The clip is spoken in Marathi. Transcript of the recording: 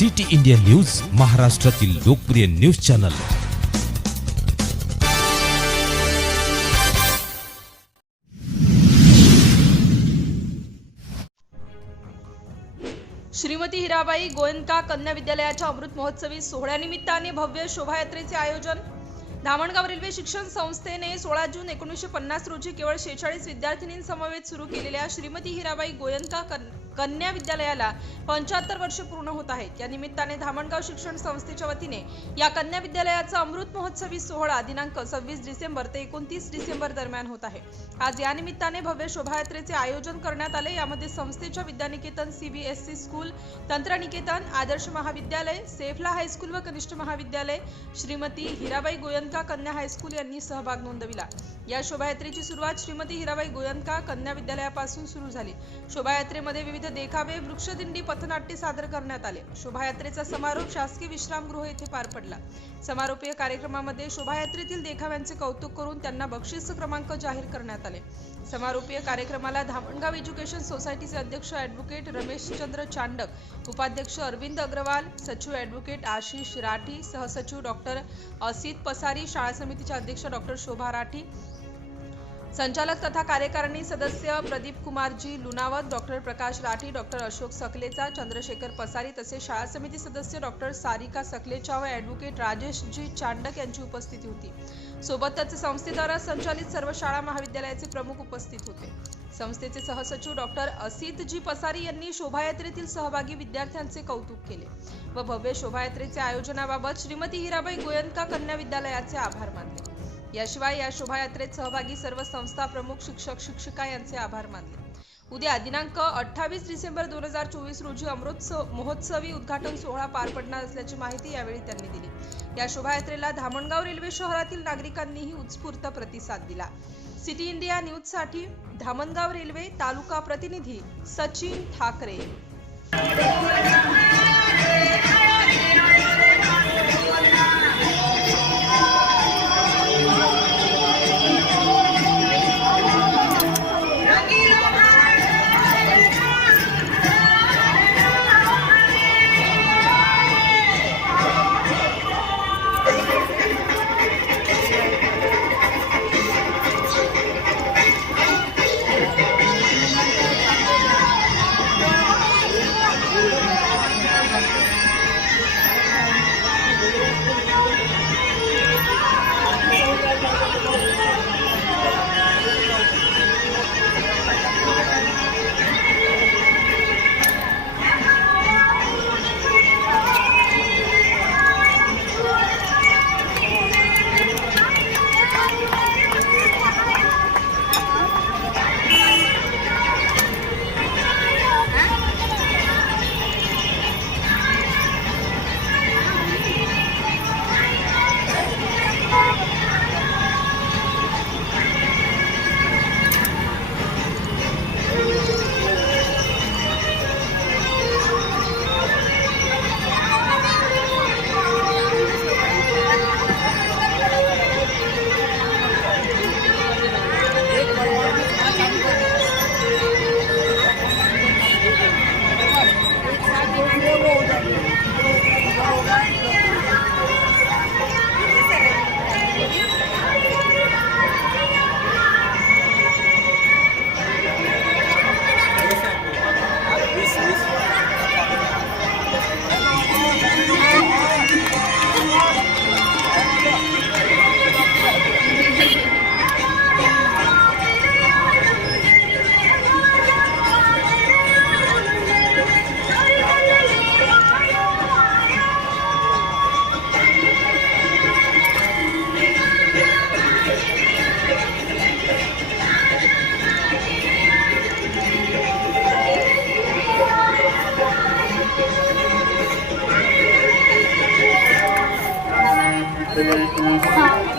सिटी इंडिया न्यूज, महाराष्ट्रातील लोकप्रिय न्यूज चॅनल। श्रीमती हिराबाई गोयंका कन्या विद्यालयाच्या अमृत महोत्सवी सोहळ्यानिमित्ताने भव्य शोभायात्रेचे आयोजन। धामणगाव रेल्वे शिक्षण संस्थेने 16 जून 1950 रोजी केवळ 46 विद्यार्थिनींसमवेत सुरू केलेल्या श्रीमती हिराबाई गोयंका कन्या विद्यालयाला 75 वर्ष पूर्ण होत आहेत। या निमित्ताने धामणगाव शिक्षण संस्थेच्या वतीने या कन्या विद्यालयाचा अमृत महोत्सवी सोहळा दिनांक 26 डिसेंबर ते 29 डिसेंबर दरम्यान होत आहे। आज या निमित्ताने भव्य शोभायात्रेचे आयोजन करण्यात आले। यामध्ये संस्थेच्या विद्यानिकेतन, CBSE स्कूल, तंत्रनिकेतन, आदर्श महाविद्यालय, सेफला हायस्कूल व कनिष्ठ महाविद्यालय, श्रीमती हिराबाई गोयंका कन्या हायस्कूल यांनी सहभाग नोंदविला। या शोभायात्रेची सुरुवात श्रीमती हिराबाई गोयंका कन्या विद्यालयापासून सुरू झाली। शोभायात्रेमध्ये विविध देखावे, वृक्षदिंडी, पथनाट्य सादर करण्यात आले। शोभायात्रेचा समारोप शासकीय विश्रामगृह येथे पार पडला। समारोपीय कार्यक्रमामध्ये शोभायात्रेतील देखाव्यांचे कौतुक करून त्यांना बक्षीस क्रमांक जाहीर करण्यात आले। समारोपीय कार्यक्रमाला धामणगाव एज्युकेशन सोसायटीचे अध्यक्ष ॲडव्होकेट रमेशचंद्र चांडक, उपाध्यक्ष अरविंद अग्रवाल, सचिव ॲडव्होकेट आशिष राठी, सहसचिव डॉक्टर असित पसारी, शाळा समितीचे अध्यक्ष डॉक्टर शोभा राठी, संचालक तथा कार्यकारिणी सदस्य प्रदीप कुमारजी लुनावत, डॉक्टर प्रकाश राठी, डॉक्टर अशोक सकलेचा, चंद्रशेखर पसारी तसेच शाळा समिती सदस्य डॉक्टर सारिका सकलेचा व ॲडव्होकेट राजेशजी चांडक यांची उपस्थिती होती। सोबतच संस्थेद्वारा संचालित सर्व शाळा महाविद्यालयाचे प्रमुख उपस्थित होते। संस्थेचे सहसचिव डॉक्टर असितजी पसारी यांनी शोभायात्रेतील सहभागी विद्यार्थ्यांचे कौतुक केले व भव्य शोभायात्रेच्या आयोजनाबाबत श्रीमती हिराबाई गोयंका कन्या विद्यालयाचे आभार मानले। याशिवाय या शोभायात्रेत सहभागी सर्व संस्था प्रमुख, शिक्षक, शिक्षिका यांचे आभार मानले। उद्या दिनांक 28 डिसेंबर 2024 रोजी अमृत महोत्सवी उद्घाटन सोहळा पार पडणार असल्याची माहिती यावेळी त्यांनी दिली। या शोभायात्रेला धामणगाव रेल्वे शहरातील नागरिकांनीही उत्स्फूर्त प्रतिसाद दिला। सिटी इंडिया न्यूज साठी धामणगाव रेल्वे तालुका प्रतिनिधी सचिन ठाकरे। Thank you.